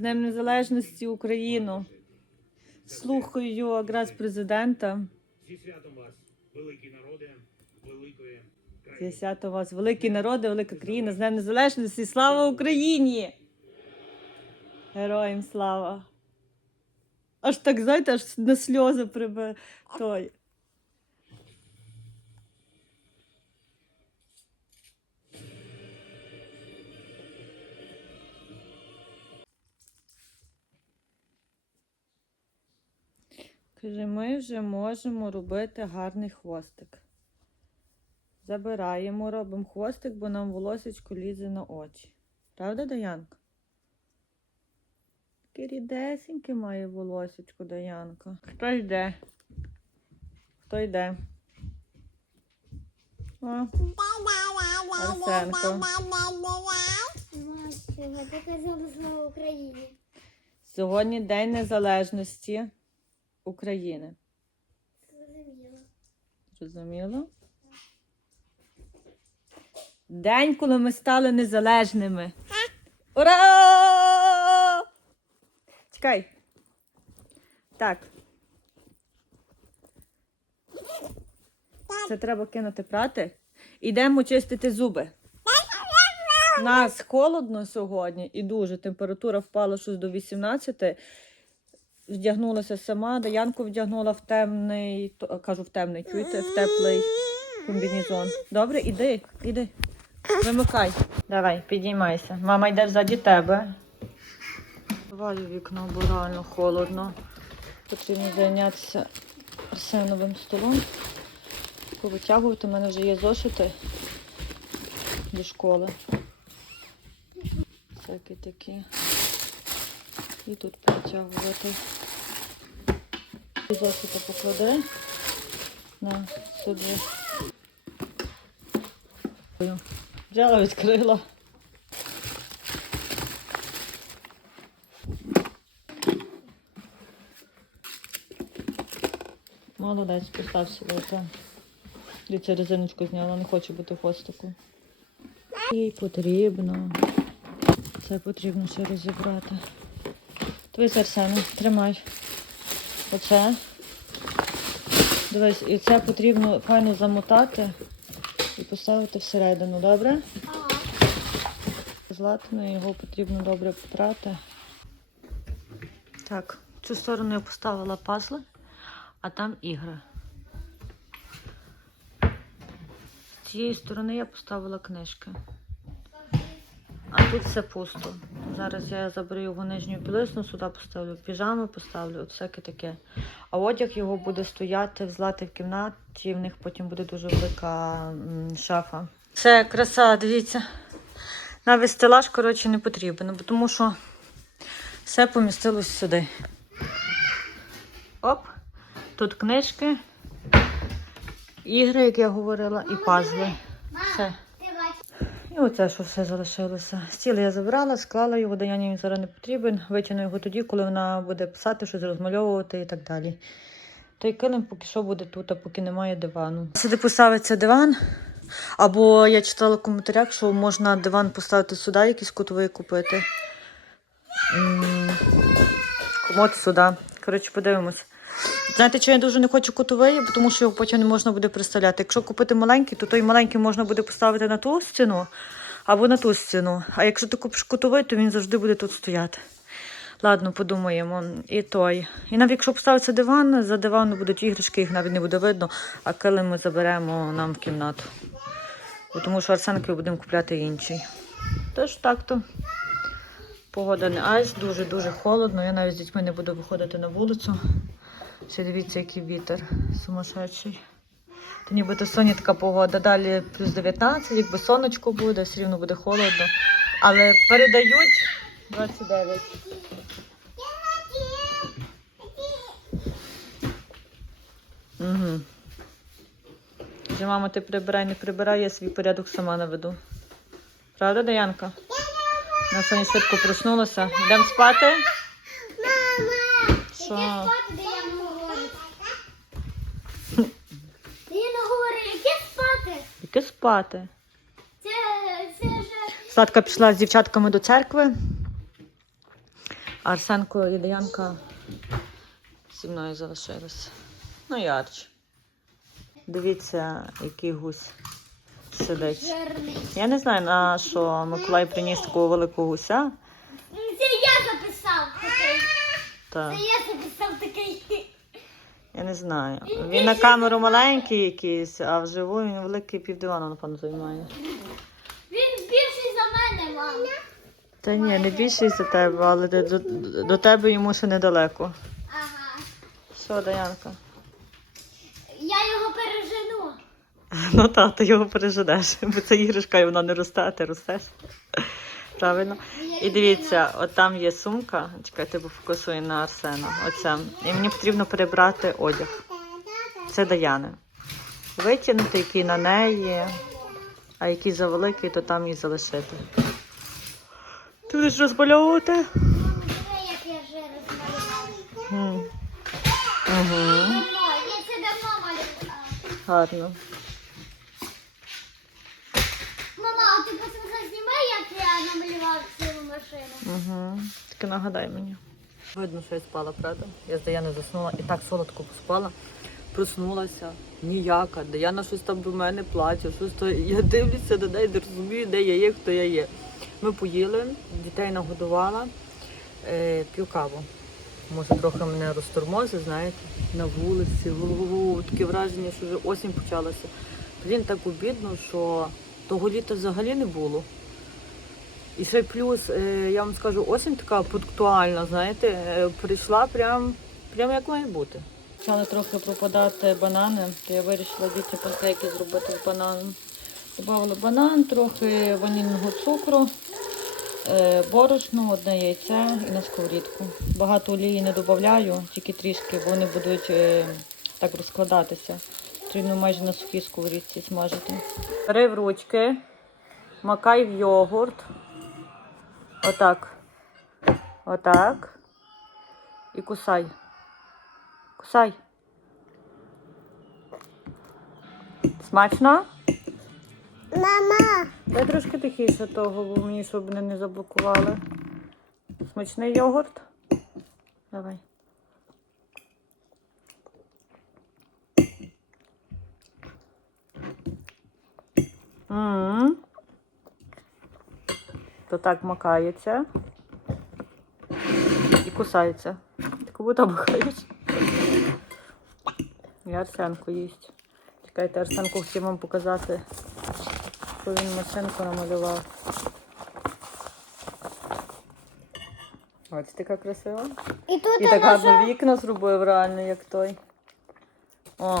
Днем Незалежності Україну. Слухаю якраз президента. Зі святом вас, великі народи, великої Зі країни. свято вас, великі народи, велика країна, з Днем Незалежності. Слава Україні! Героям слава! Аж так, знаєте, аж на сльози прибе той. Каже, ми вже можемо робити гарний хвостик. Забираємо, робимо хвостик, бо нам волосечко лізе на очі. Правда, Даянка? Таке рідесеньке має волосечко, Даянка. Хто йде? Хто йде? Арсенко. Сьогодні День Незалежності України. Зрозуміло. Зрозуміло? День, коли ми стали незалежними. Ура! Чекай. Так. Це треба кинути прати. Ідемо чистити зуби. У нас холодно сьогодні і дуже. Температура впала щось до 18. Вдягнулася сама, Даянку вдягнула в темний, кажу в темний, чуєте, в теплий комбінезон. Добре, іди, іди. Вимикай. Давай, підіймайся. Мама йде ззаді тебе. Валю вікно, бо реально холодно. Потрібно зайнятися арсеновим столом. Повитягувати. У мене вже є зошити до школи. Всякі такі. І тут перетягувати. Зошита покладе на сюди. Джела відкрила. Молодець, постав сюди. так. Дивіться, резиночку зняла, не хочу бути хвостику. Їй потрібно. Це потрібно ще розібрати. Твій Арсене, тримай. Оце. Дивись, і це потрібно файно замотати і поставити всередину, добре? Златно, його потрібно добре попрати. Так, в цю сторону я поставила пазли, а там ігри. З цієї сторони я поставила книжки. А тут все пусто. Зараз я заберу його нижню білизну, сюди поставлю піжами, поставлю, от всяке таке. А одяг його буде стояти в злати в кімнаті, в них потім буде дуже велика шафа. Це краса, дивіться. Навіть стелаж, коротше, не потрібен, бо тому що все помістилось сюди. Оп, тут книжки, ігри, як я говорила, і пазли. Все. І оце, що все залишилося. Стіл я забрала, склала його, Даяні він зараз не потрібен. Витягну його тоді, коли вона буде писати, щось розмальовувати і так далі. Той килим поки що буде тут, а поки немає дивану. Сюди поставиться диван. Або я читала в коментарях, що можна диван поставити сюди, якийсь кутовий купити. Комод сюди. Коротше, подивимось. Знаєте, що я дуже не хочу кутовий, бо тому що його потім не можна буде приставляти. Якщо купити маленький, то той маленький можна буде поставити на ту стіну або на ту стіну. А якщо ти купиш кутовий, то він завжди буде тут стояти. Ладно, подумаємо. І той. І навіть якщо поставиться диван, за диваном будуть іграшки, їх навіть не буде видно, а килим ми заберемо нам в кімнату. Тому що Арсенки будемо купляти інший. Тож так-то. Погода не айс, дуже-дуже холодно. Я навіть з дітьми не буду виходити на вулицю. Ще дивіться, який вітер сумасшедший. Та нібито сьогодні така погода. Далі плюс 19, якби сонечко буде, все рівно буде холодно. Але передають 29. Угу. Вже мама, ти прибирай, не прибирай, я свій порядок сама наведу. Правда, Даянка? На сьогодні швидко проснулася. Йдемо спати? Мама! Що? Яке спати, де я не говорю? Де я не говорю, яке Яке спати? Це, це вже... Сладка пішла з дівчатками до церкви. Арсенко і Ілянка зі мною залишилися. Ну і Арч. Дивіться, який гусь сидить. Жирний. Я не знаю, на що Миколай приніс такого великого гуся. Це я записав такий. Та, Це я записав такий. Я не знаю. Він на камеру маленький якийсь, а вживу він великий півдивана, напевно, займає. Він більший за мене, мам. Та ні, не більший за тебе, але до, до, до тебе йому ще недалеко. Ага. Що, Даянка? Я його пережену. Ну та, ти його переженеш, бо це іграшка і вона не росте, а ти ростеш. Правильно? І дивіться, от там є сумка. Чекайте, бо фокусує на Арсена. Оця. І мені потрібно перебрати одяг. Це Даяни. Витягнути, який на неї, а який завеликий, то там і залишити. Ти будеш розмалювала. Угу. Гарно. Мама, а ти просто знімай, як я намалював цю машину. Угу. Тільки нагадай мені. Видно, що я спала, правда? Я з Даяни заснула і так солодко поспала. Проснулася ніяка. Даяна щось там до мене плаче, щось то. Я дивлюся до неї, не розумію, де я є, хто я є. Ми поїли, дітей нагодувала, е, п'ю каву. Може, трохи мене розтормозить, знаєте, на вулиці, таке враження, що вже осінь почалася. Блін, так обідно, що того літа взагалі не було. І ще плюс, е, я вам скажу, осінь така пунктуальна, знаєте, е, прийшла прям, прям як має бути. Почали трохи пропадати банани, то я вирішила діти панкейки зробити з бананом. Добавила банан, трохи ванільного цукру, е, борошно, одне яйце і на сковорідку. Багато олії не додаю, тільки трішки, бо вони будуть так розкладатися. Потрібно майже на сухій сковорідці смажити. Бери в ручки, макай в йогурт. Отак. Отак. І кусай. Кусай. Смачно? Мама. Дай трошки тихіше того, бо мені щоб мене не заблокували. Смачний йогурт. Давай. м То так макається. І кусається. Ти кого махаєш? І Арсенко їсть. Чекайте, Арсенко хотів вам показати, що він машинку намалював. Ось така красива. І тут І так наша- гарно вікна зробив реально, як той. О,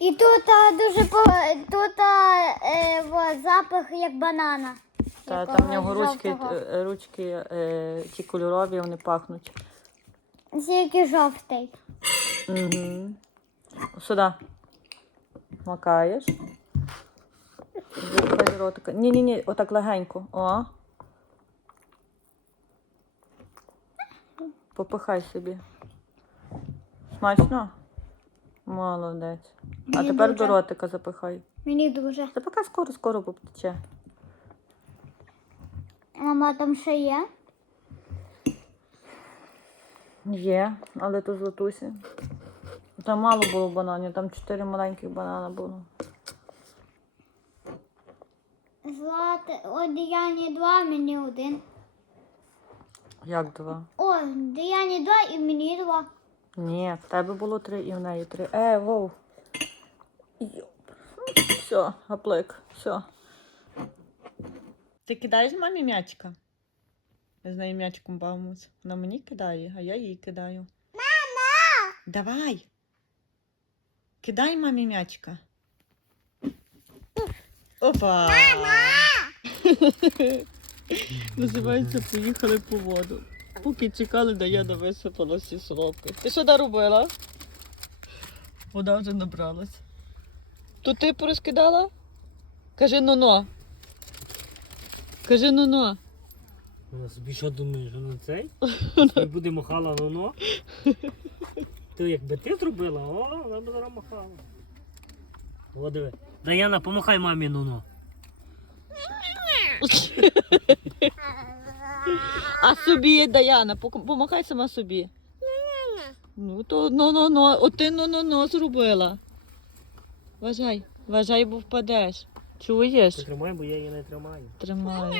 І тут а, дуже по тут а, е, во, запах як банана. Та там в нього ручки, е, ручки е, ті кольорові, вони пахнуть. Тільки жовтий. Угу. Сюди. Макаєш. Ротика. Ні, ні, ні, отак легенько. О. Попихай собі. Смачно? Молодець. А Мені тепер дуже. до ротика запихай. Мені дуже. Запихай скоро, скоро потече. Мама, там ще є? Є, але то златусі. Там мало було бананів, там чотири маленьких банана було. Злати, о, Діяні два, мені один. Як два? О, Діяні два і мені два. Ні, в тебе було три і в неї три. Е, вов. Все, гаплик, все. Ти кидаєш мамі м'ячика? Я з нею м'ячиком бавимось. Вона мені кидає, а я їй кидаю. Мама! Давай. Кидай мамі м'ячика. Опа! Мама! Називається поїхали по воду. Поки чекали, Даяна висипала всі солодки. Ти що наробила? Вода вже набралась. То ти порозкидала? Кажи ну-но. Кажи ну-но. Вона собі що думаєш, що на цей? Ми буде махала воно. Ти якби ти зробила, о, вона б зараз махала. О, диви. Даяна, помахай мамі ну-ну. А собі, Даяна, пок- помахай сама собі. Ну, то ну, ну, ну, от ти ну, ну, ну, зробила. Вважай, вважай, бо впадеш. Чуєш? Ти тримай, бо я її не тримаю. Тримаю.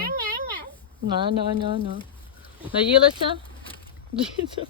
На, на, на, на. Наїлася? Дивіться.